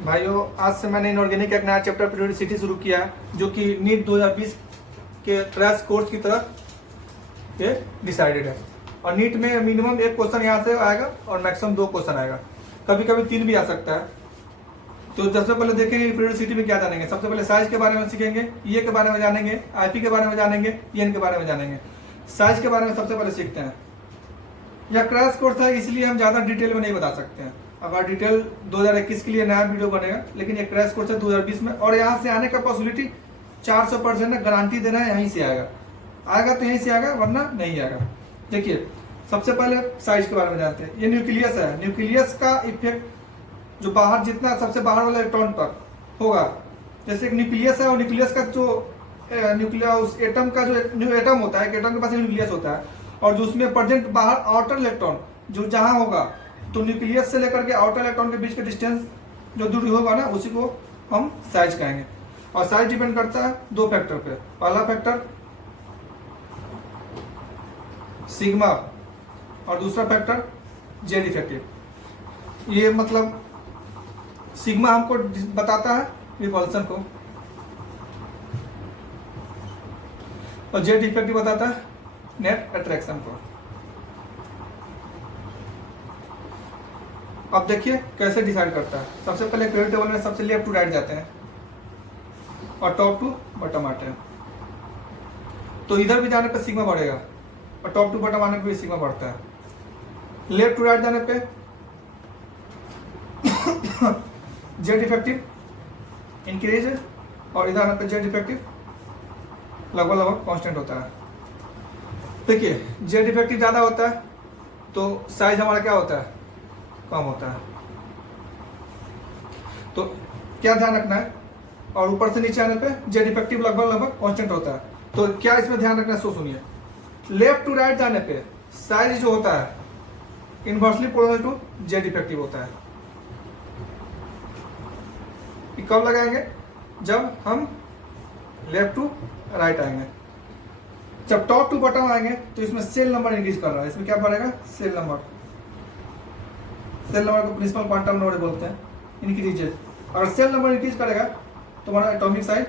भाइयों, आज से मैंने इनऑर्गेनिक एक नया चैप्टर पीरियोडिसिटी शुरू किया है, जो कि नीट 2020 के क्रैश कोर्स की तरफ ये डिसाइडेड है। और नीट में मिनिमम एक क्वेश्चन यहाँ से आएगा और मैक्सिमम 2 क्वेश्चन आएगा, कभी कभी 3 भी आ सकता है। तो सबसे पहले देखेंगे पीरियोडिसिटी में क्या जानेंगे। सबसे पहले साइज के बारे में सीखेंगे, ये के बारे में जानेंगे, आईपी के बारे में जानेंगे, ईएन के बारे में जानेंगे। साइज के बारे में सबसे पहले सीखते हैं। यह क्रैश कोर्स है, इसलिए हम ज़्यादा डिटेल में नहीं बता सकते हैं। अगर डिटेल 2021 के लिए नया वीडियो बनेगा, लेकिन ये क्रैश कोर्स है 2020 में, और यहाँ से आने का पॉसिबिलिटी 400% गारंटी देना है, यहीं से आएगा तो यहीं से आएगा, वरना नहीं आएगा। देखिए, सबसे पहले साइज के बारे में जानते हैं। ये न्यूक्लियस है। न्यूक्लियस का इफेक्ट जो बाहर, जितना सबसे बाहर वाले इलेक्ट्रॉन पर होगा, जैसे एक न्यूक्लियस है, और न्यूक्लियस का जो उस एटम का जो न्यू एटम होता है, एक एटम के पास न्यूक्लियस होता है, और जो उसमें प्रेजेंट बाहर आउटर इलेक्ट्रॉन जो जहां होगा, तो न्यूक्लियस से लेकर के आउटर इलेक्ट्रॉन के बीच का डिस्टेंस जो दूरी होगा ना, उसी को हम साइज कहेंगे। और साइज डिपेंड करता है 2 फैक्टर पे। पहला फैक्टर सिग्मा, और दूसरा फैक्टर जेड इफेक्टिव। ये मतलब सिग्मा हमको बताता है रिपल्सन को, और जेड इफेक्टिव बताता है नेट अट्रैक्शन को। अब देखिए कैसे डिसाइड करता है। सबसे पहले पीरियड टेबल में सबसे लेफ्ट टू राइट जाते हैं और टॉप टू बॉटम आते हैं। तो इधर भी जाने पे सिग्मा बढ़ेगा, और टॉप टू बॉटम आने पे भी सिग्मा बढ़ता है। लेफ्ट टू राइट जाने पे जेड इफेक्टिव इंक्रीज, और इधर आने पे जेड इफेक्टिव लगभग कांस्टेंट होता है। देखिए, जेड इफेक्टिव ज़्यादा होता है तो साइज हमारा क्या होता है, कम होता है। तो क्या ध्यान रखना है, और ऊपर से नीचे आने पे जेड इफेक्टिव लगभग कांस्टेंट होता है। तो क्या इसमें ध्यान रखना है, सो सुनिए। लेफ्ट टू राइट जाने पे साइज जो होता है inversely proportional to Z effective होता है। कब लगाएंगे, जब हम लेफ्ट टू राइट आएंगे। जब टॉप टू बॉटम आएंगे तो इसमें सेल नंबर इंक्रीज कर रहा है, इसमें क्या बढ़ेगा, सेल नंबर। सेल नंबर को प्रिंसिपल क्वांटम नंबर बोलते हैं, इंक्रीजेज। अगर सेल नंबर इंक्रीज करेगा तो हमारा एटॉमिक साइज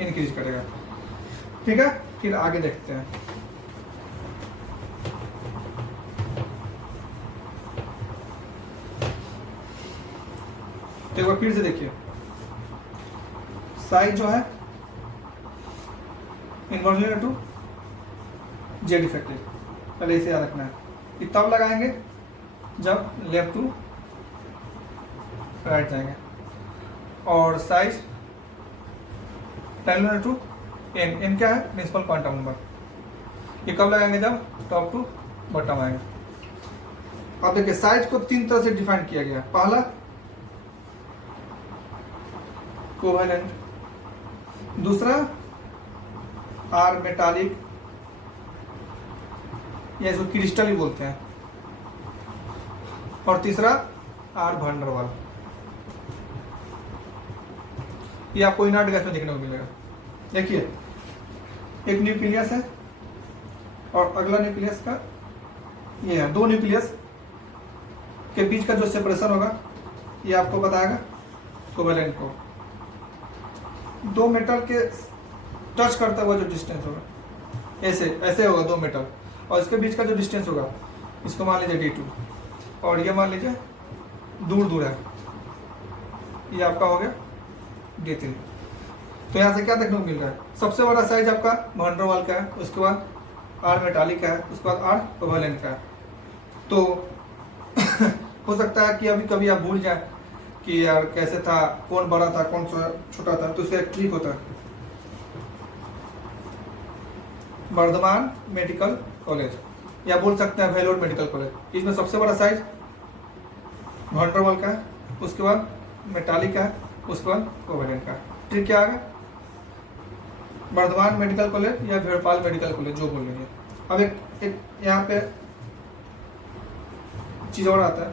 इंक्रीज करेगा। ठीक है, फिर आगे देखते हैं। तो एक बार फिर से देखिए, साइज जो है इनवर्सली टू जेड इफेक्टिव, पहले इसे याद रखना है। ये तब लगाएंगे जब लेफ्ट टू राइट जाएंगे, और size ten to N. N क्या है, प्रिंसिपल क्वांटम नंबर। ये कब लगाएंगे, जब टॉप टू बॉटम आएंगे। अब देखिए, साइज को 3 तरह से डिफाइन किया गया। पहला कोवेलेंट, दूसरा आर मेटालिक, या इसको क्रिस्टल ही बोलते हैं, और तीसरा आर वैन डर वाल। ये आपको इनर्ट गैस में देखने को मिलेगा। देखिए, एक न्यूक्लियस है और अगला न्यूक्लियस का ये है। 2 न्यूक्लियस के बीच का जो सेपरेशन होगा, ये आपको बताएगा कोवेलेंट को। 2 मेटल के टच करता हुआ जो डिस्टेंस होगा, ऐसे होगा 2 मेटल, और इसके बीच का जो डिस्टेंस होगा, इसको मान लीजिए D2, और ये मान लीजिए दूर है, ये आपका हो गया D3। तो यहाँ से क्या देखने को मिल रहा है, सबसे बड़ा साइज आपका वैन डर वाल का है, उसके बाद आर मेटालिक का है, उसके बाद आर कोवेलेंट का है। तो हो सकता है कि अभी कभी आप भूल जाए कि यार कैसे था, कौन बड़ा था कौन छोटा था, तो उससे एक ट्रिक होता है। वर्धमान मेडिकल कॉलेज, या बोल सकते हैं वेलोर मेडिकल कॉलेज, इसमें सबसे बड़ा साइज वैन डर वाल का है, उसके बाद मेटालिक का है, उसके बाद कोवेलेंट का। ट्रिक क्या आएगा, वर्धमान मेडिकल कॉलेज या भोपाल मेडिकल कॉलेज, जो बोल लीजिए। अब एक यहाँ पे चीज और आता है,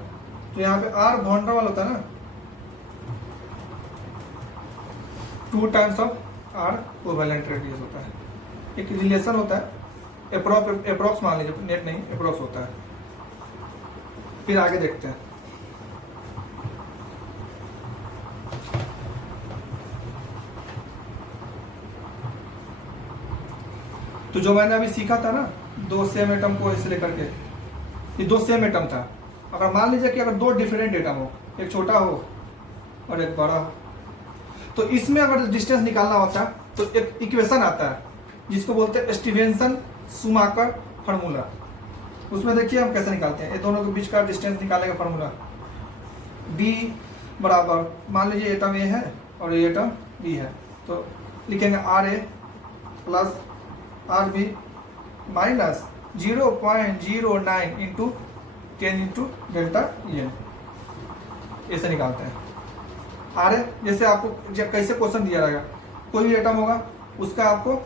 तो यहाँ पे आर वैन डर वाल होता है ना, 2 times of R covalent radius होता है। एक रिलेशन होता है, अप्रॉक्स मान लीजिए, नेट नहीं, अप्रॉक्स होता है। फिर आगे देखते हैं। तो जो मैंने अभी सीखा था ना, 2 सेम एटम को ऐसे लेकर के, ये 2 सेम एटम था। अगर मान लीजिए कि अगर 2 डिफरेंट एटम हो, एक छोटा हो और एक बड़ा हो, तो इसमें अगर डिस्टेंस निकालना होता है तो एक इक्वेशन आता है जिसको बोलते हैं स्टीवेंसन शूमाकर फार्मूला। उसमें देखिए हम कैसे निकालते हैं, ये दोनों के बीच का डिस्टेंस निकालने का फार्मूला, b बराबर, मान लीजिए एटम ए है और ये एटम बी है, तो लिखेंगे R A plus R B minus 0.09 into 10 into delta N, ऐसे निकालते हैं। आर ए, जैसे आपको कैसे क्वेश्चन दिया रहेगा, कोई भी एटम होगा उसका आपको,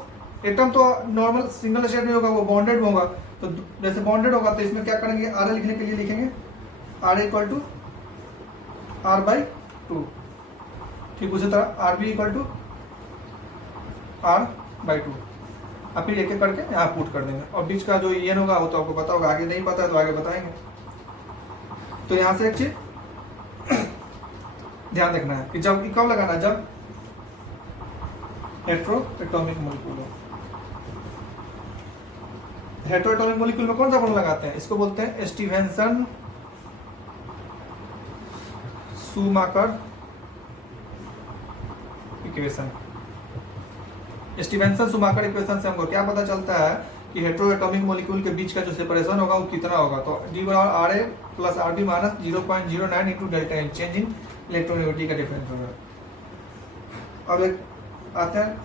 एटम तो नॉर्मल सिंगल स्टेट में होगा, वो बॉन्डेड में होगा, तो जैसे बॉन्डेड होगा तो इसमें क्या करेंगे, आर ए लिखने के लिए लिखेंगे R equal to R by 2, ठीक उसी तरह R B equal to R by 2, अब फिर एक एक करके यहाँ पुट कर देंगे। और बीच का जो एन होगा वो तो आपको पता होगा, आगे नहीं पता है तो आगे बताएंगे। तो यहाँ से एक चीज ध्यान रखना है कि जब कब लगाना, जब हेट्रोएटॉमिक मॉलिक्यूल हो। हेट्रोएटॉमिक मॉलिक्यूल में कौन सा फॉर्मूला लगाते हैं, इसको बोलते हैं Stevenson Schumacher equation. Stevenson Schumacher equation से हमको क्या पता चलता है कि हेट्रोएटॉमिक मॉलिक्यूल के बीच का जो सेपरेशन होगा वो कितना होगा, तो डी बराबर R A plus R B minus 0.09 into delta N, change in electronegativity का डिफरेंस होगा। अब एक आते हैं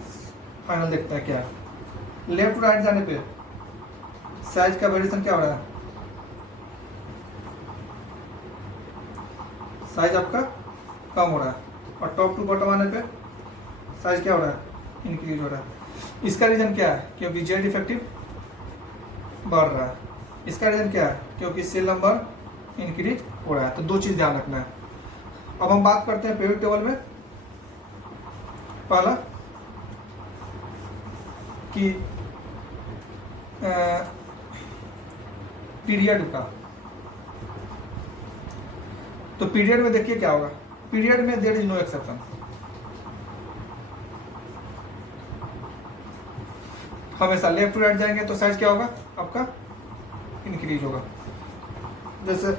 फाइनल, देखते हैं क्या लेफ्ट टू राइट जाने पे साइज का वेरिएशन क्या हो रहा है, साइज आपका कम हो रहा है, और टॉप टू बॉटम आने पे साइज क्या हो रहा है, इंक्रीज हो रहा है। इसका रीजन क्या है, क्योंकि जेड इफेक्टिव बढ़ रहा है। इसका रीजन क्या है, क्योंकि सेल नंबर इंक्रीज हो रहा है। तो 2 चीज ध्यान रखना है। अब हम बात करते हैं पीरियड टेबल में। पहला कि पीरियड का, तो पीरियड में देखिए क्या होगा, पीरियड में देयर इज नो एक्सेप्शन। हमेशा लेफ्ट टू राइट जाएंगे तो साइज क्या होगा आपका, इंक्रीज होगा। जैसे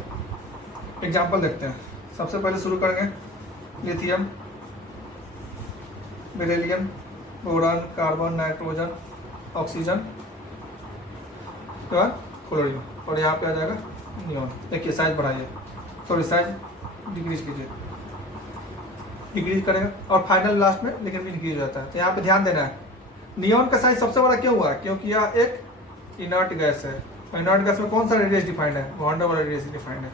एग्जांपल देखते हैं, सबसे पहले शुरू करेंगे lithium, beryllium, boron, carbon, nitrogen, oxygen, तो क्लोरीन, और यहाँ पे आ जाएगा नियॉन। देखिए साइज बढ़ाइए, सॉरी साइज डिक्रीज कीजिए, डिक्रीज करेगा और फाइनल लास्ट में लेकिन भी डिक्रीज हो जाता है। तो यहाँ पे ध्यान देना है, नियॉन का साइज सबसे बड़ा क्यों हुआ, क्योंकि यह एक इनर्ट गैस है। इनर्ट गैस में कौन सा रेडियस डिफाइंड है, वॉन डर रेडियस डिफाइंड है।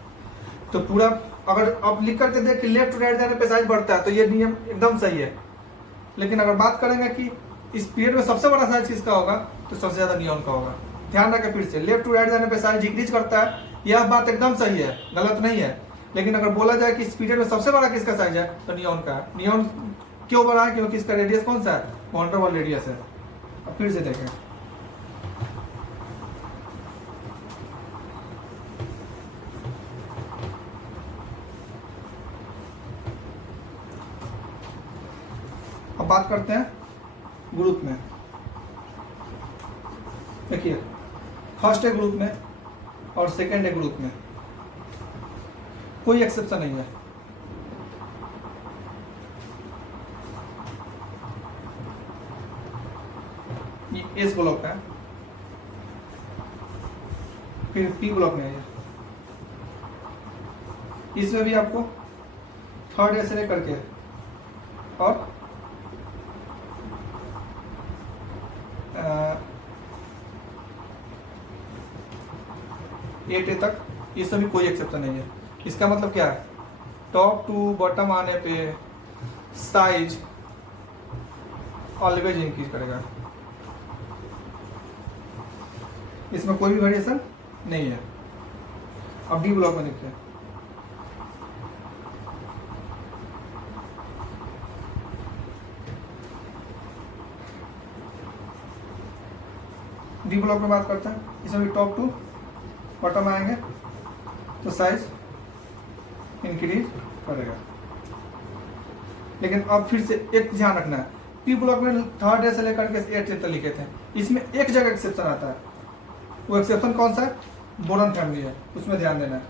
तो पूरा अगर आप लिख करके देख कि लेफ्ट टू राइट जाने पे साइज बढ़ता है तो ये नियम एकदम सही है। लेकिन अगर बात करेंगे कि इस पीरियड में सबसे बड़ा साइज किसका होगा, तो सबसे ज्यादा नियॉन का होगा। ध्यान रखें फिर से, लेफ्ट टू राइट जाने पे साइज डिक्रीज करता है, यह बात एकदम सही है, गलत नहीं है। लेकिन अगर बोला जाए कि इस पीरियड में सबसे बड़ा किसका साइज है, तो नियॉन का है। नियॉन क्यों बड़ा है, क्योंकि इसका रेडियस कौन सा है, वॉन डर वाल रेडियस है। अब फिर से देखें, अब बात करते हैं ग्रुप में। देखिए फर्स्ट है ग्रुप में और सेकंड है ग्रुप में, कोई एक्सेप्शन नहीं है। ये एस ब्लॉक है, फिर पी ब्लॉक में है। इसमें भी आपको थर्ड एस रे करके और 8A तक, ये सभी कोई एक्सेप्शन नहीं है। इसका मतलब क्या है, टॉप टू बॉटम आने पे साइज ऑलवेज इंक्रीज करेगा, इसमें कोई भी वेरिएशन नहीं है। अब डी ब्लॉक में देखते हैं, डी ब्लॉक में बात करते हैं, इसमें भी टॉप टू बॉटम आएंगे तो साइज इंक्रीज करेगा। लेकिन अब फिर से एक ध्यान रखना है, पी ब्लॉक में थर्ड डे से लेकर के 8 तक लिखे थे, इसमें एक जगह एक्सेप्शन आता है। वो एक्सेप्शन कौन सा है? बोरॉन फैमिली है, उसमें ध्यान देना है।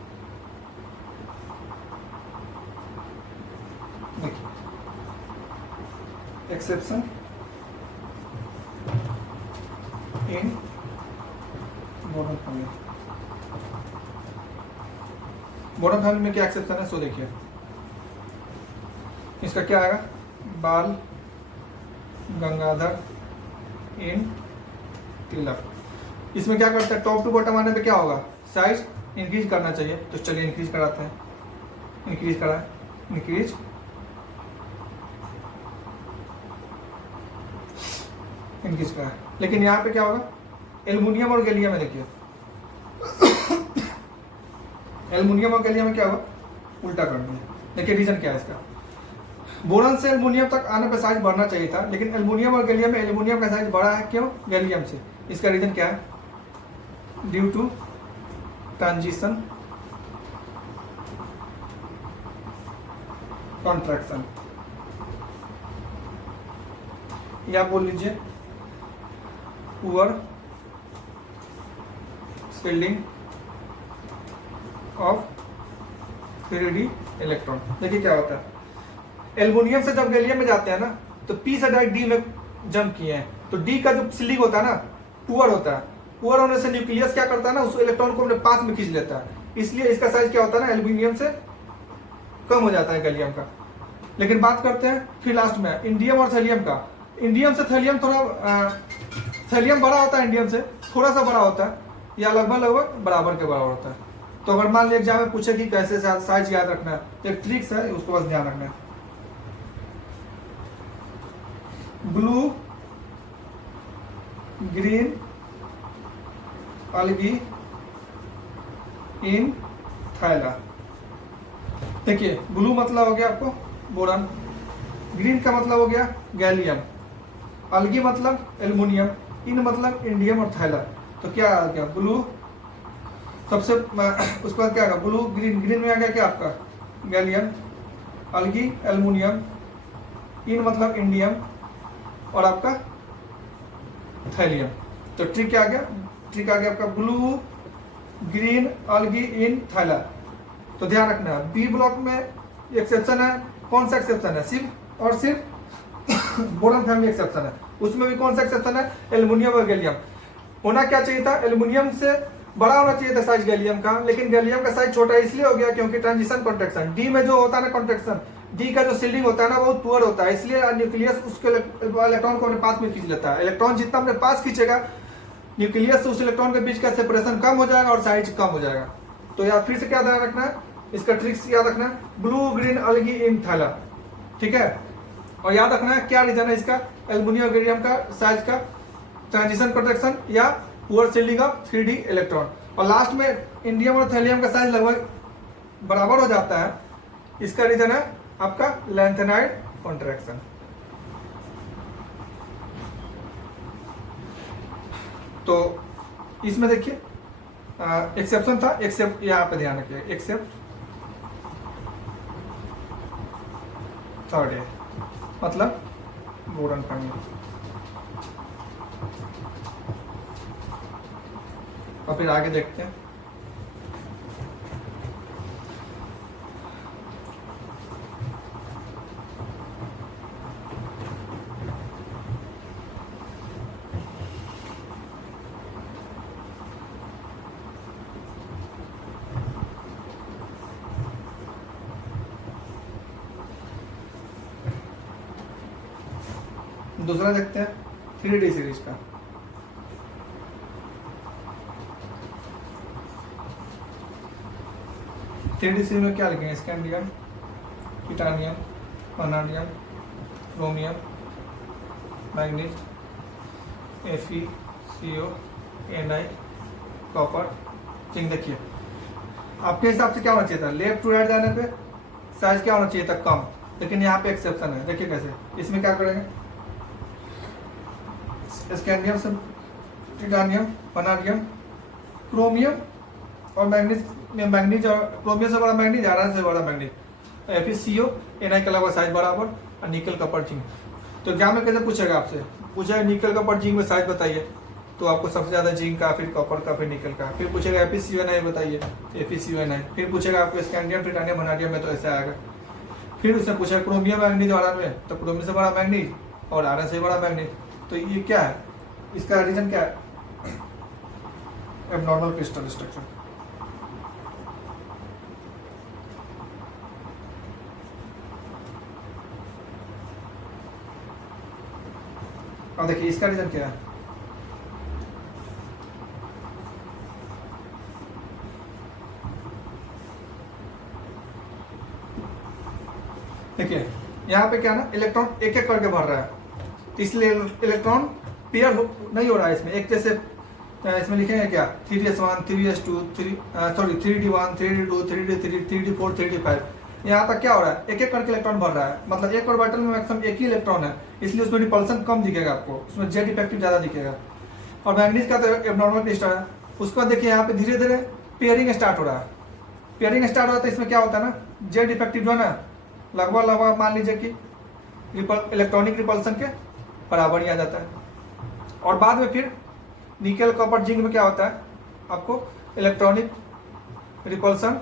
देखिए exception in boron family. Boron family में क्या एक्सेप्शन है सो देखिए, इसका क्या आएगा? बाल गंगाधर इन तिलक। इसमें क्या करते हैं? टॉप टू बॉटम आने पे क्या होगा? साइज इंक्रीज करना चाहिए, तो चलिए इंक्रीज कराते हैं। इंक्रीज करा, इंक्रीज इंक्रीज करा। लेकिन यहाँ पे क्या होगा? एल्युमिनियम और गैलियम में देखिए एल्युमिनियम और गैलियम में क्या होगा? उल्टा कर दिया। देखिए रीजन क्या है इसका? बोरॉन से एल्युमिनियम तक आने पे साइज बढ़ना चाहिए था, लेकिन एल्युमिनियम और गैलियम में एल्युमिनियम का साइज बढ़ा है। क्यों? गैलियम से। इसका रीजन क्या है? ड्यू टू ट्रांजिशन कॉन्ट्रैक्शन, या बोल लीजिए पुअर स्पिल्डिंग ऑफ 3d इलेक्ट्रॉन। देखिए क्या होता है, एल्युमिनियम से जब गैलियम में जाते हैं ना, तो पी से डायरेक्ट डी में जंप किए हैं, तो डी का जो स्लिंग होता है ना, पुअर होता है। पुअर होने से न्यूक्लियस क्या करता है ना, उस इलेक्ट्रॉन को अपने पास में खींच लेता है, इसलिए इसका साइज क्या होता है ना, एल्युमिनियम से कम हो जाता है गैलियम का। लेकिन बात करते हैं फिर लास्ट में इंडियम और थैलियम का। इंडियम से थैलियम थोड़ा थैलियम बड़ा होता है, इंडियम से थोड़ा सा बड़ा होता है, या लगभग लगभग बराबर के बराबर होता है। तो अगर मान लीजिए एग्जाम में पूछे कि कैसे साइज याद रखना है, तो एक ट्रिक्स है, उसको बस ध्यान रखना है। ब्लू ग्रीन अलगी इन थैला। देखिए ब्लू मतलब हो गया आपको बोरॉन, ग्रीन का मतलब हो गया गैलियम, अलगी मतलब एल्युमिनियम, इन मतलब इंडियम और थैला। तो क्या आ गया? ब्लू सबसे उसके बाद क्या आएगा? ब्लू ग्रीन, ग्रीन में आ गया क्या आपका? गैलियम, अलगी एल्युमिनियम, इन मतलब इंडियम और आपका थैलियम। तो ट्रिक क्या आ गया? ट्रिक आ गया आपका ब्लू ग्रीन अलगी इन थैला। तो ध्यान रखना है, बी ब्लॉक में एक्सेप्शन है। कौन सा एक्सेप्शन है? सिर्फ और सिर्फ बोरॉन फैमिली एक्सेप्शन है। उसमें भी कौन सा एक्सेप्शन है? एल्युमिनियम और गैलियम। होना क्या चाहिए था? एल्युमिनियम से बड़ा होना चाहिए था साइज गैलियम का, लेकिन गैलियम का साइज छोटा इसलिए हो गया क्योंकि ट्रांजिशन कॉन्ट्रैक्शन। डी में जो होता है ना कॉन्ट्रैक्शन, डी का जो सील्डिंग होता है ना, बहुत पुअर होता है, इसलिए न्यूक्लियस उसके इलेक्ट्रॉन को अपने पास में खींच लेता है। इलेक्ट्रॉन जितना अपने पास खींचेगा, न्यूक्लियस से उस इलेक्ट्रॉन के बीच का सेपरेशन कम हो जाएगा और साइज कम हो जाएगा। तो यार फिर से क्या ध्यान रखना है, इसका ट्रिक्स याद रखना है, ब्लू ग्रीन अलगी इन थैला, ठीक है। और याद रखना है क्या रीजन है इसका, एल्युमिनियम गैलियम का साइज का ट्रांजिशन प्रोटेक्शन या poor shielding of 3d electron. और लास्ट में इंडियम और थैलियम का साइज लगभग बराबर हो जाता है, इसका रीजन है आपका लैंथेनाइड कॉन्ट्रैक्शन। तो इसमें देखिए एक्सेप्शन था, एक्सेप्ट यहाँ पे ध्यान रखिए, एक्सेप्ट थर्ड है मतलब बोरॉन फैमिली। और फिर आगे देखते हैं। दूसरा देखते हैं 3D सीरीज का। सीरीज में क्या लिखेंगे? Scandium, titanium, vanadium, chromium, manganese, Fe, CO, Na, copper, zinc. देखिए आपके हिसाब से क्या होना चाहिए था, लेफ्ट टू राइट जाने पे साइज क्या होना चाहिए था? कम। लेकिन यहाँ पे एक्सेप्शन है, देखिए कैसे। इसमें क्या करेंगे? स्कैंडियम से टिटानियम, वनाडियम, क्रोमियम और मैग्नीज में मैग्नीज और क्रोमियम से बड़ा मैग्नीज, आयरन से बड़ा मैग्नीज, FeCO Na का लगभग साइज बराबर और निकल कॉपर जिंक। तो एग्जाम में कैसे पूछेगा आपसे, पूछेगा निकल कॉपर जिंक में साइज बताइए, तो आपको सबसे ज्यादा जिंक का, फिर कॉपर का, फिर निकल का, फिर पूछेगा FeCO बताइए, FeCO, फिर पूछेगा आपको स्कैंडियम टाइटेनियम वनाडियम में, तो ऐसा आएगा। फिर उससे पूछेगा क्रोमियम मैग्नीज और आयरन में, तो क्रोमियम से बड़ा मैग्नीज और आयरन से बड़ा मैग्नीज। तो ये क्या है, इसका रीजन क्या है, एबनॉर्मल क्रिस्टल स्ट्रक्चर। अब देखिए इसका रीजन क्या है, देखिए यहाँ पे क्या ना, इलेक्ट्रॉन एक एक करके भर रहा है, तो इसलिए इलेक्ट्रॉन पेयर नहीं हो रहा है इसमें। एक जैसे इसमें लिखेंगे क्या, 3s1 3s2 3d1 3d2 3d3 3d4 3d5, यहाँ तक क्या हो रहा है, एक एक करके इलेक्ट्रॉन भर रहा है। मतलब एक ऑर्बिटल में मैक्सिमम एक ही इलेक्ट्रॉन है, इसलिए उसमें रिपल्सन कम दिखेगा आपको, उसमें जेड इफेक्टिव ज्यादा दिखेगा। और मैग्नीज का तो एबनॉर्मल क्रिस्टल है। उसके बाद देखिए यहाँ पे धीरे धीरे पेयरिंग स्टार्ट हो रहा है। पेयरिंग स्टार्ट हो रहा है तो इसमें क्या होता है ना, जेड इफेक्टिव जो है ना, लगभग मान लीजिए कि इलेक्ट्रॉनिक रिपल्सन के बराबर ही आ जाता है। और बाद में फिर निकल कॉपर जिंक में क्या होता है, आपको इलेक्ट्रॉनिक रिपल्सन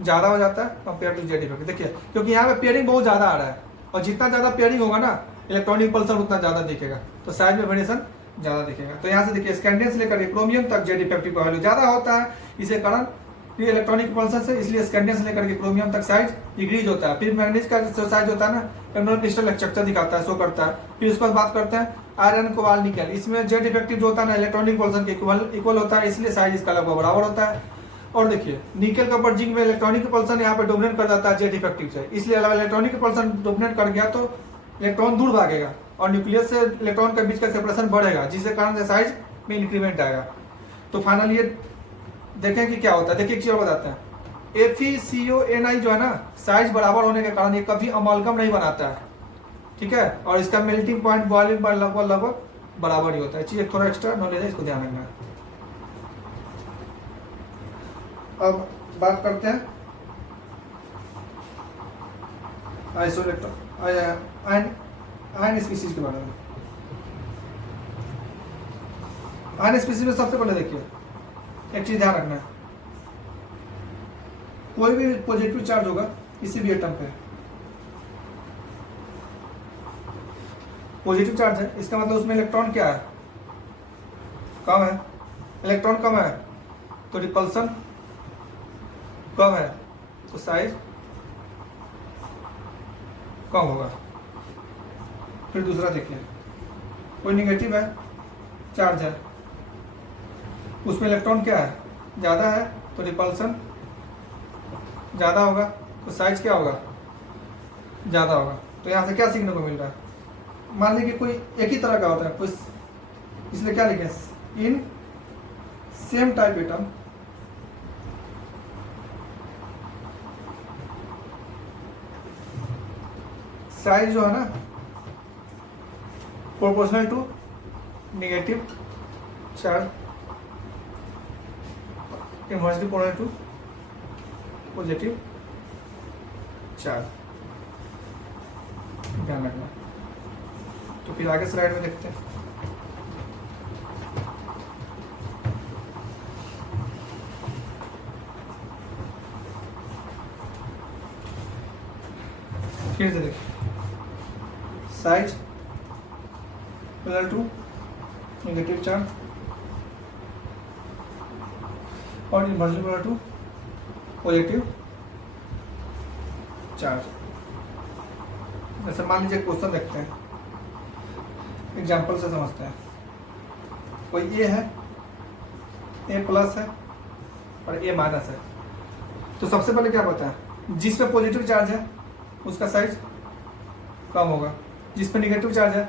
ज़्यादा हो जाता है कंपेयर टू जेड इफेक्ट। देखिए क्योंकि यहाँ पे पेयरिंग बहुत ज़्यादा आ रहा है, और जितना ज़्यादा पेयरिंग होगा ना, इलेक्ट्रॉनिक रिपल्सन उतना ज़्यादा दिखेगा, तो साइज में वेरिएशन ज़्यादा दिखेगा। तो यहाँ से देखिए स्कैंडियम से लेकर क्रोमियम तक जेड इफेक्टिव का वैल्यू ज़्यादा होता है, इसे कारण ये इलेक्ट्रॉनिक रिपल्सन से, इसलिए स्कैंडियम से लेकर के क्रोमियम तक साइज डिक्रीज होता है। फिर मैग्नीज का जो साइज होता है ना, एबनॉर्मल क्रिस्टल स्ट्रक्चर दिखाता है, शो करता है। फिर उसके बाद बात करते हैं आयरन कोबाल्ट निकल, इसमें जेड इफेक्टिव जो होता है ना, इलेक्ट्रॉनिक रिपल्सन के इक्वल होता है, इसलिए साइज इसका लगभग बराबर होता है। और देखिए निकल कॉपर जिंक में इलेक्ट्रॉनिक रिपल्सन यहाँ पे डोमिनेट कर जाता है जेड इफेक्टिव से, इसलिए अगर इलेक्ट्रॉनिक रिपल्सन डोमिनेट कर गया तो इलेक्ट्रॉन दूर भागेगा और न्यूक्लियस से इलेक्ट्रॉन के बीच का सेपरेशन बढ़ेगा, जिसके कारण से साइज में इंक्रीमेंट आएगा। तो फाइनली ये देखें कि क्या होता है। देखिए एक चीज बताते हैं, FeCO जो है ना, साइज बराबर होने के कारण ये कभी अमालगम नहीं बनाता है, ठीक है। और इसका मेल्टिंग पॉइंट बॉइलिंग पॉइंट लगभग बराबर ही होता है। चीज थोड़ा एक्स्ट्रा नॉलेज है, इसको ध्यान रखना है। अब बात करते हैं आइसोलेटर आयन स्पीसीज के बारे में। आयन स्पीसीज में सबसे पहले देखिए एक चीज ध्यान रखना है, कोई भी पॉजिटिव चार्ज होगा किसी भी एटम पे, पॉजिटिव चार्ज है, इसका मतलब उसमें इलेक्ट्रॉन क्या है, कम है। इलेक्ट्रॉन कम है तो रिपल्सन कम है, तो साइज कम होगा। फिर दूसरा देखिए, कोई निगेटिव है चार्ज है, उसमें इलेक्ट्रॉन क्या है, ज़्यादा है, तो रिपल्सन ज़्यादा होगा, तो साइज क्या होगा, ज़्यादा होगा। तो यहाँ से क्या सीखने को मिल रहा है, मान लीजिए कोई एक ही तरह का होता है कुछ, इसलिए क्या लिखें, in same type atom size जो है ना proportional to negative charge inversely proportional to positive charge, ध्यान रखना। तो फिर आगे स्लाइड में देखते हैं। फिर से देखिए, साइज टू नेगेटिव चार्ज और इनवर्सली टू पॉजिटिव चार्ज। जैसे मान लीजिए क्वेश्चन देखते हैं, एग्जाम्पल से समझते हैं। कोई ए है, ए प्लस है और ए माइनस है। तो सबसे पहले क्या पता है, जिस पे पॉजिटिव चार्ज है उसका साइज कम होगा, जिस पे निगेटिव चार्ज है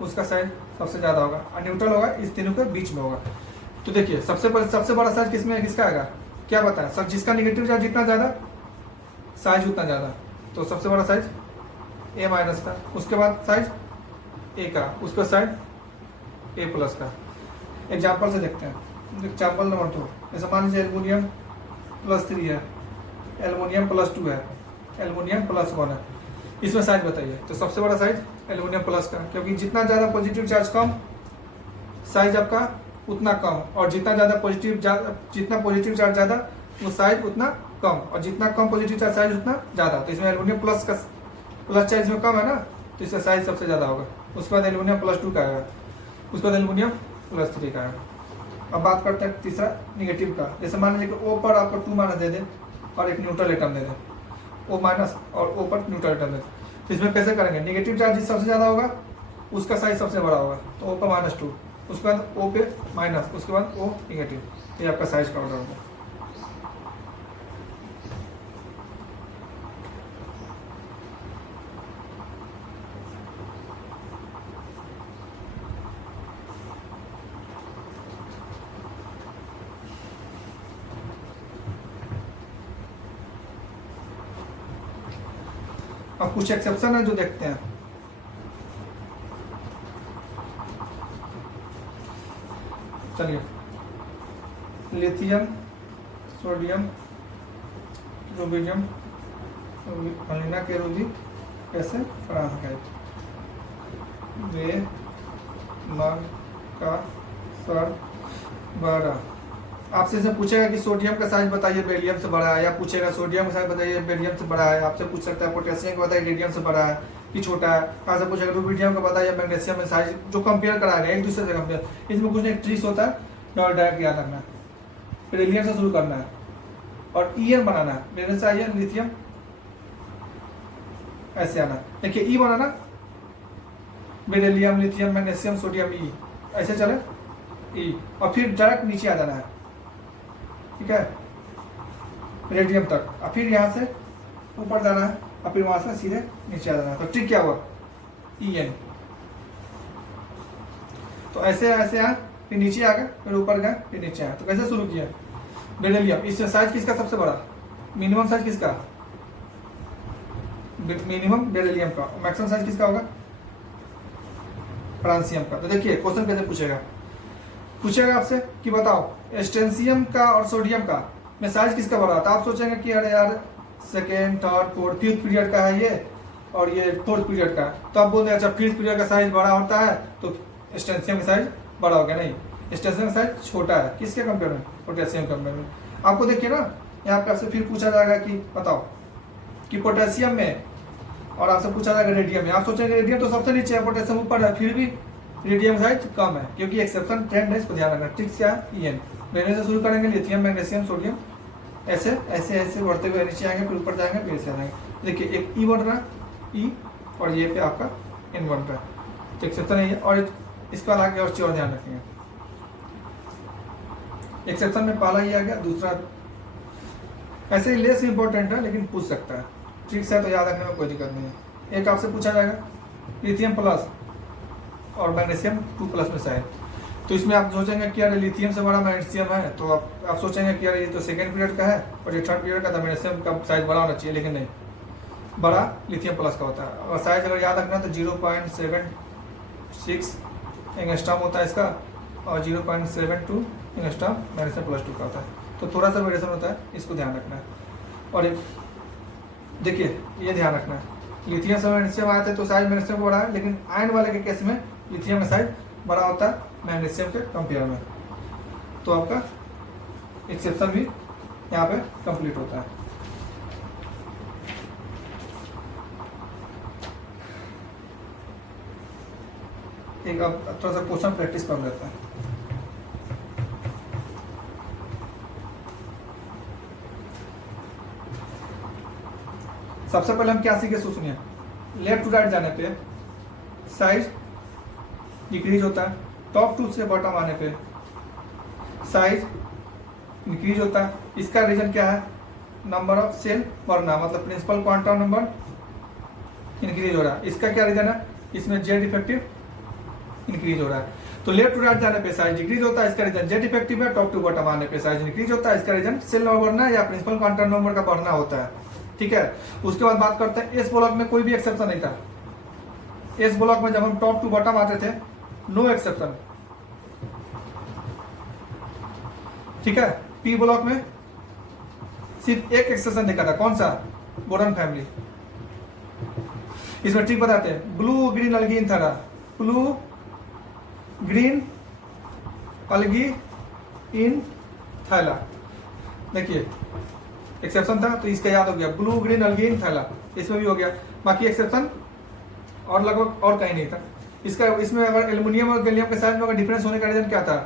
उसका साइज सबसे ज़्यादा होगा, और न्यूट्रल होगा, इस तीनों के बीच में होगा। तो देखिए सबसे बड़ा साइज किसका आएगा, क्या पता है, सब जिसका निगेटिव चार्ज जितना ज़्यादा साइज उतना ज़्यादा। तो सबसे बड़ा साइज ए माइनस का, उसके बाद साइज ए का, उसका साइज ए प्लस का। एग्जाम्पल से देखते हैं। एग्जाम्पल नंबर 2, जैसे मान लीजिए एल्युमिनियम +3 है, एल्युमिनियम +2 है, एल्युमिनियम +1 है। इसमें साइज बताइए। तो सबसे बड़ा साइज एल्युमिनियम प्लस का, क्योंकि जितना ज़्यादा पॉजिटिव चार्ज कम, साइज आपका उतना कम, और जितना पॉजिटिव चार्ज ज़्यादा, वो साइज उतना कम, और जितना कम पॉजिटिव चार्ज साइज उतना ज़्यादा। तो इसमें एल्युमिनियम प्लस चार्ज में कम है ना, तो इसका साइज सबसे ज़्यादा होगा। उसके बाद एल्युमिनियम +2 का आएगा, उसके बाद एल्युमिनियम +3 का आएगा। अब बात करते हैं तीसरा निगेटिव का। जैसे मान लीजिए कि O पर आपको 2- दे दे और एक न्यूट्रल एटम दे दे, O- और O पर न्यूट्रल एटम दे दे। तो इसमें कैसे करेंगे? निगेटिव चार्ज सबसे ज़्यादा होगा, उसका साइज सबसे बड़ा होगा, तो O पर -2, उसके बाद O पे माइनस, उसके बाद O निगेटिव। ये आपका साइज का ऑर्डर होगा। अब कुछ एक्सेप्शन है जो देखते हैं। चलिए, लिथियम, सोडियम, रूबिडियम, अलीना के रूबी कैसे फ्रांस वे मग का सर बड़ा। आपसे से पूछेगा कि सोडियम का साइज बताइए, बेरिलियम से बड़ा है, या पूछेगा सोडियम का साइज बताइए, बेरिलियम से बड़ा है। आपसे पूछ सकता है पोटेशियम का बताइए, रेडियम से बड़ा है कि छोटा है। आपसे पूछेगा रूबिडियम का बताइए, मैग्नीशियम में साइज, जो कंपेयर कराएगा एक दूसरे से कंपेयर। इसमें कुछ एक ट्रिक्स होता है, डायरेक्ट याद रखना है। बेरिलियम से शुरू करना है और EN बनाना है। बेरिलियम से आइए, लिथियम ऐसे आना। देखिए E बनाना, beryllium, lithium, magnesium, sodium, E ऐसे चले E, और फिर डायरेक्ट नीचे आ जाना है, ठीक है, रेडियम तक, और फिर यहाँ से ऊपर जाना है, और फिर वहां से सीधे नीचे आ जाना है। तो ट्रिक क्या हुआ? EN। तो ऐसे ऐसे आए, फिर नीचे आ गए, फिर ऊपर गए, फिर नीचे आए। तो कैसे शुरू किया? बेरिलियम, इसमें साइज किसका सबसे बड़ा? मिनिमम साइज किसका? मिनिमम बेरिलियम का। मैक्सिमम साइज किसका होगा? फ्रांसियम का। तो देखिए क्वेश्चन कैसे पूछेगा आपसे कि बताओ स्टेंसियम का और सोडियम का में साइज किसका बड़ा था? आप सोचेंगे कि अरे यार second, third, fourth, fifth period का है ये, और ये फोर्थ पीरियड का है। तो आप बोलते हैं अच्छा फिफ्थ पीरियड का साइज बड़ा होता है तो स्टेंसियम का साइज बड़ा हो गया। नहीं, स्टेंसियम का साइज छोटा है। किसके कंपेयर में? पोटेशियम कंपेयर में। आपको देखिए ना, यहाँ पे आपसे फिर पूछा जाएगा कि बताओ कि पोटेशियम में, और आपसे पूछा जाएगा रेडियम में। आप सोचेंगे रेडियम तो सबसे नीचे है, पोटेशियम ऊपर है, फिर भी रेडियम साइज कम है, क्योंकि एक्सेप्शन ट्रेंड है, इसको ध्यान रखना। ट्रिक्स क्या है? EN। मेरे से शुरू करेंगे, लिथियम, मैग्नीशियम, सोडियम, ऐसे ऐसे ऐसे बढ़ते हुए नीचे आएंगे, फिर ऊपर जाएंगे, फिर ऐसे आएंगे। देखिए एक E बन रहा है, E, और ये पे आपका N बन रहा है। तो एक्सेप्शन है ये, और इसका आगे और चीज और ध्यान रखेंगे। एक्सेप्शन में पहला ये आ गया, दूसरा ऐसे ही लेस इंपॉर्टेंट है लेकिन पूछ सकता है। ट्रिक्स है तो याद रखने में कोई दिक्कत नहीं है। एक आपसे पूछा जाएगा लिथियम प्लस और मैग्नीशियम 2+ में शायद, तो इसमें आप सोचेंगे कि यार लिथियम से बड़ा मैग्नीशियम है, तो आप सोचेंगे कि यार ये तो सेकेंड पीरियड का है और ये थर्ड पीरियड का, तो मैग्नीशियम का साइज बड़ा होना चाहिए, लेकिन नहीं, बड़ा लिथियम प्लस का होता है। और साइज अगर याद रखना तो 0.76 एंगस्ट्रॉम होता है इसका, और 0.72 एंगस्ट्रॉम मैग्नीशियम +2 का होता है। तो थोड़ा सा वेरिएशन होता है, इसको ध्यान रखना है। और एक देखिए ये ध्यान रखना है, लिथियम से मैग्नीशियम आए थे तो साइज मैग्नीशियम को बड़ा है, लेकिन आयन वाले के केस में लिथियम का साइज बड़ा होता है मैग्नीशियम के कंपेयर में। तो आपका एक्सेप्शन भी यहाँ पे कंप्लीट होता है। एक अब थोड़ा सा क्वेश्चन प्रैक्टिस कर लेते हैं। सबसे पहले हम क्या सीखे सुनिए। लेफ्ट टू राइट जाने पे साइज डिक्रीज होता है, टॉप टू से बॉटम आने पे साइज इंक्रीज होता है। इसका रीजन क्या है? नंबर ऑफ सेल बढ़ना, मतलब प्रिंसिपल क्वांटम नंबर इंक्रीज हो रहा है। इसका क्या रीजन है? इसमें जेड इफेक्टिव इंक्रीज हो रहा है। तो लेफ्ट टू राइट जाने पे साइज डिक्रीज होता है, इसका रीजन जेड इफेक्टिव है। टॉप टू बॉटम आने पे साइज इंक्रीज होता है, इसका रीजन सेल नंबर बढ़ना या प्रिंसिपल क्वांटम नंबर का बढ़ना होता है। ठीक है, उसके बाद बात करते हैं एस ब्लॉक में कोई भी एक्सेप्शन नहीं था। एस ब्लॉक में जब हम टॉप टू बॉटम आते थे, नो एक्सेप्शन। ठीक है, पी ब्लॉक में सिर्फ एक एक्सेप्शन देखा था, कौन सा? Boron family. इसमें ट्रिक बताते हैं, ब्लू ग्रीन अलगी इन थरा, ब्लू ग्रीन अलगी इन थैला। देखिए एक्सेप्शन था तो इसका याद हो गया, ब्लू ग्रीन अलगी इन थैला, इसमें भी हो गया। बाकी एक्सेप्शन और लगभग और कहीं नहीं था। इसका इसमें अगर एल्युमिनियम और गैलियम के साइज में अगर डिफरेंस होने का रीजन क्या था?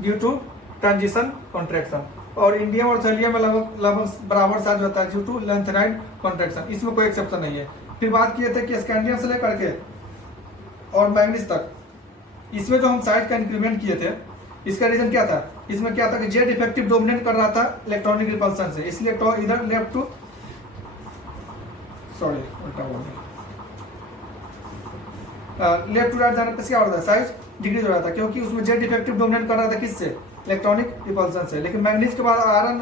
Due to transition contraction. और इंडियम और थैलियम में लगभग बराबर साइज होता है ड्यू टू लेंथेनाइड कॉन्ट्रैक्शन। इसमें कोई एक्सेप्शन नहीं है। फिर बात किए थे कि स्कैंडियम से लेकर के और मैग्नीज तक, इसमें जो हम साइज का इंक्रीमेंट किए थे, इसका रीजन क्या था? इसमें क्या था कि जेड इफेक्टिव डोमिनेट कर रहा था इलेक्ट्रॉनिक रिपल्सन से, इसलिए इधर left to left to right जाने पर क्या हो रहा था? साइज डिक्रीज हो रहा था, क्योंकि उसमें जेड इफेक्टिव डोमिनेट कर रहा था किससे? इलेक्ट्रॉनिक रिपल्सन से। लेकिन मैग्नीज के बाद आयरन,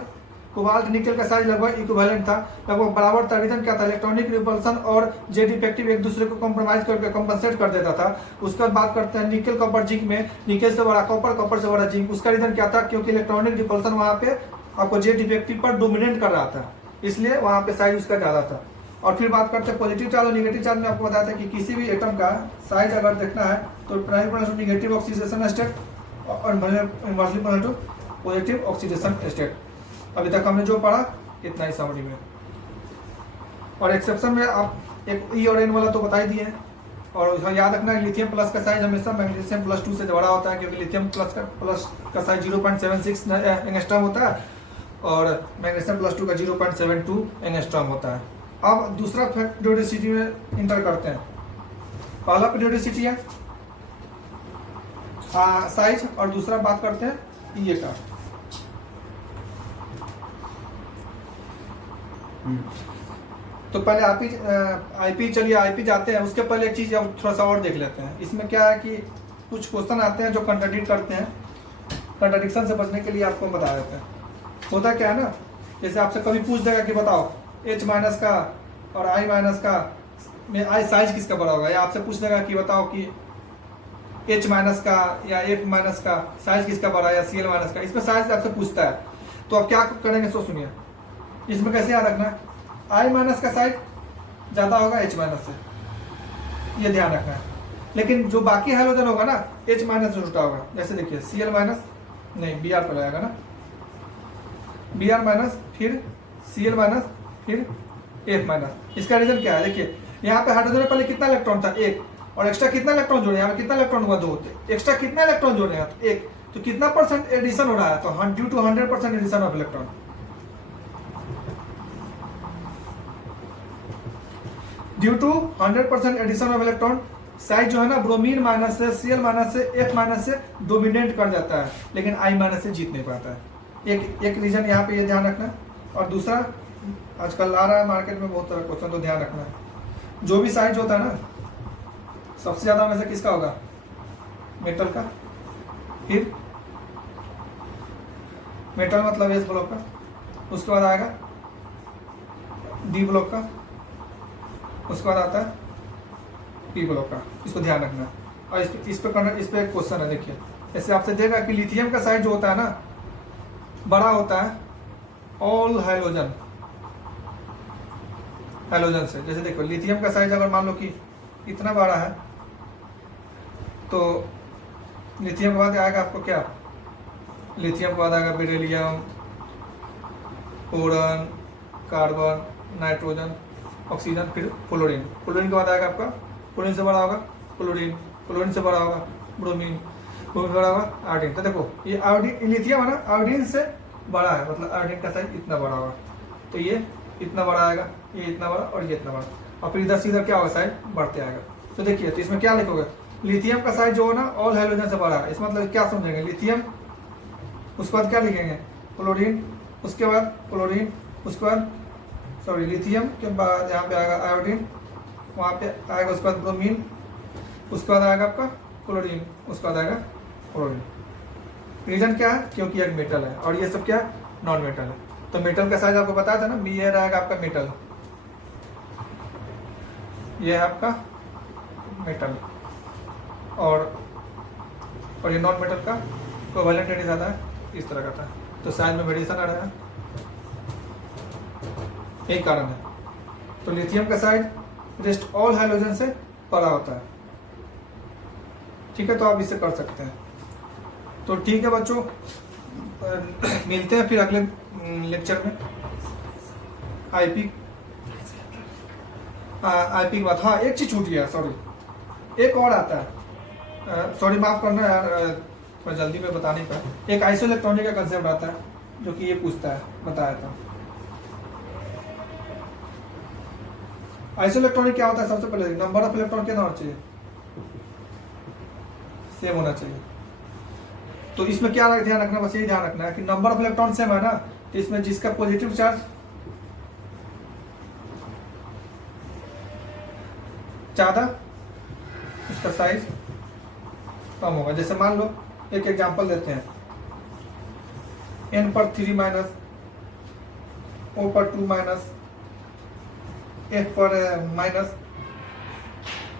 कोबाल्ट, निकल का साइज लगभग इक्विवेलेंट था, लगभग बराबर था। रीजन क्या था? इलेक्ट्रॉनिक रिपल्सन और जेड इफेक्टिव एक दूसरे को कॉम्प्रोमाइज करके कंपनसेट कर देता था। उसके बाद बात करते हैं निकल कॉपर जिंक में, निकल से बड़ा कॉपर, कॉपर से बड़ा जिंक। उसका रीजन क्या था? क्योंकि इलेक्ट्रॉनिक रिपल्सन वहां पे आपको जेड इफेक्टिव पर डोमिनेट कर रहा था, इसलिए वहां पे साइज उसका ज्यादा था। और फिर बात करते हैं पॉजिटिव चार्ज और निगेटिव चार्ज में। आपको बताया था कि किसी भी एटम का साइज अगर देखना है तो प्राइमरी निगेटिव ऑक्सीडेशन स्टेट और inversely to positive oxidation state. अभी तक हमने जो पढ़ा इतना ही समरी में। और एक्सेप्शन में आप एक ई और एन वाला तो बता ही दिए। और याद रखना है लिथियम प्लस का साइज हमेशा मैग्नीशियम प्लस 2 से बड़ा होता है, क्योंकि लिथियम प्लस का साइज 0.76 एंगस्ट्रॉम होता है और मैग्नीशियम प्लस 2 का 0.72 एंगस्ट्रॉम होता है। अब दूसरा पीरियोडिसिटी में इंटर करते हैं। पहला पीरियोडिसिटी है साइज, और दूसरा बात करते हैं ये का। तो पहले आईपी चलिए आईपी जाते हैं। उसके पहले एक चीज थोड़ा सा और देख लेते हैं। इसमें क्या है कि कुछ क्वेश्चन आते हैं जो कंट्राडिक्ट करते हैं। कंट्राडिक्शन से बचने के लिए आपको बता देते हैं। होता क्या है ना, जैसे आपसे कभी पूछ देगा कि बताओ H माइनस का और I माइनस का में I साइज किसका बड़ा होगा, या आपसे पूछ देगा कि बताओ कि H माइनस का या F माइनस का साइज किसका बड़ा है, या Cl माइनस का। इसमें साइज आपसे पूछता है तो आप क्या करेंगे सो सुनिए। इसमें कैसे याद रखना है, I माइनस का साइज ज़्यादा होगा H माइनस से, ये ध्यान रखना है। लेकिन जो बाकी हाइड्रोजन होगा ना H माइनस से जुटा होगा। जैसे देखिए Cl माइनस नहीं Br पर आएगा ना, Br माइनस फिर Cl माइनस फिर F माइनस। इसका रीजन क्या है? देखिए यहाँ पे हाइड्रोजन पहले कितना इलेक्ट्रॉन था? एक। और एक्स्ट्रा कितना इलेक्ट्रॉन जोड़े? यहाँ पे कितना इलेक्ट्रॉन हुआ? 2। एक्स्ट्रा कितना इलेक्ट्रॉन जोड़े हैं? तो 1। तो कितना परसेंट एडिशन हो रहा है? तो due to 100% addition of electron. Due to 100% addition of electron size जो है ना ब्रोमीन माइनस से, Cl माइनस से, F माइनस से डोमिनेट कर जाता है, लेकिन I माइनस से जीत नहीं पाता है। एक रीजन यहाँ पे ये ध्यान रखना। और दूसरा आजकल आ रहा है मार्केट में बहुत तरह क्वेश्चन, तो ध्यान रखना है। जो भी साइज होता है ना सबसे ज्यादा में से किसका होगा? मेटल का। फिर मेटल मतलब एस ब्लॉक का, उसके बाद आएगा डी ब्लॉक का, उसके बाद आता है पी ब्लॉक का। इसको ध्यान रखना। और इस पे क्वेश्चन है। देखिए ऐसे आपसे देगा कि लिथियम का साइज जो होता है ना बड़ा होता है ऑल हाइड्रोजन से। जैसे देखो लिथियम का साइज अगर मान लो कि इतना बड़ा है तो लिथियम के बाद आएगा आपको क्या? लिथियम के बाद आएगा beryllium, boron, carbon, nitrogen, oxygen, फिर फ्लोरीन। फ्लोरीन के बाद आएगा आपका, फ्लोरीन से बड़ा होगा क्लोरीन, क्लोरीन से बड़ा होगा ब्रोमीन, ब्रोमीन बड़ा होगा आयोडीन। तो देखो ये आयोडीन लिथियम है ना, आयोडीन से बड़ा है, मतलब आयोडीन का साइज इतना बड़ा होगा। तो ये इतना बड़ा आएगा, ये इतना बड़ा और ये इतना बड़ा, और फिर इधर से इधर क्या होगा? साइज बढ़ते आएगा। तो देखिए तो इसमें क्या लिखोगे? लिथियम का साइज जो है ना ऑल हाइड्रोजन से बड़ा है। इसका मतलब क्या समझेंगे? लिथियम, उसके बाद क्या लिखेंगे? क्लोरीन, उसके बाद क्लोरीन, उसके बाद सॉरी लिथियम के बाद यहाँ पे आएगा आयोडीन, वहाँ पे आएगा उसके बाद ब्रोमीन, उसके बाद आएगा आपका क्लोरीन, उसके बाद आएगा क्लोरीन। रीजन क्या है? क्योंकि एक मेटल है और ये सब क्या? नॉन मेटल है। तो मेटल का साइज आपको बताया था ना, बी ए रहेगा आपका मेटल, ये है आपका मेटल। और ये नॉन मेटल का कोवैलेंट एडिशन आता है इस तरह का था। तो साइज में वेरिएशन आ रहा है। यही कारण है। तो लिथियम का साइज रेस्ट ऑल हाइड्रोजन से बड़ा होता है। ठीक है, तो आप इसे कर सकते हैं। तो ठीक है बच्चों, मिलते हैं फिर अगले लेक्चर में। आईपी की बात, हाँ एक चीज छूट गया, सॉरी, एक और आता है, सॉरी माफ करना यार, थोड़ा जल्दी में बताने का। एक आइसोइलेक्ट्रॉनिक का कंसेप्ट आता है जो कि ये पूछता है, बताया था। आइसोइलेक्ट्रॉनिक क्या होता है? सबसे पहले नंबर ऑफ इलेक्ट्रॉन कितना होना चाहिए? सेम होना चाहिए। तो इसमें क्या ध्यान रखना, बस यही ध्यान रखना है कि नंबर ऑफ इलेक्ट्रॉन सेम है ना, तो इसमें जिसका पॉजिटिव चार्ज ज्यादा उसका साइज कम होगा। जैसे मान लो एक एग्जांपल देते हैं, N पर 3 माइनस, O पर 2 माइनस, F पर minus,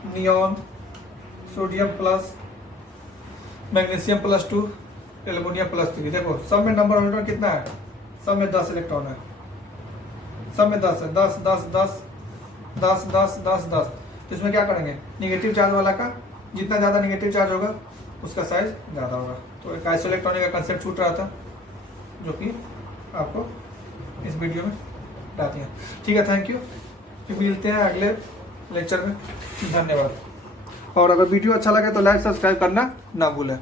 neon, sodium plus, magnesium plus 2, aluminium plus 3। देखो सब में नंबर ऑफ इलेक्ट्रॉन कितना है? सब में 10 इलेक्ट्रॉन है, सब में 10 है, 10 10 10 10 10 10 10। तो इसमें क्या करेंगे, निगेटिव चार्ज वाला का जितना ज़्यादा निगेटिव चार्ज होगा उसका साइज ज़्यादा होगा। तो एक आइसोइलेक्ट्रॉनिक का कंसेप्ट छूट रहा था जो कि आपको इस वीडियो में बता दिया। ठीक है, थैंक यू। फिर मिलते हैं अगले लेक्चर में। धन्यवाद। और अगर वीडियो अच्छा लगे तो लाइक सब्सक्राइब करना ना भूलें।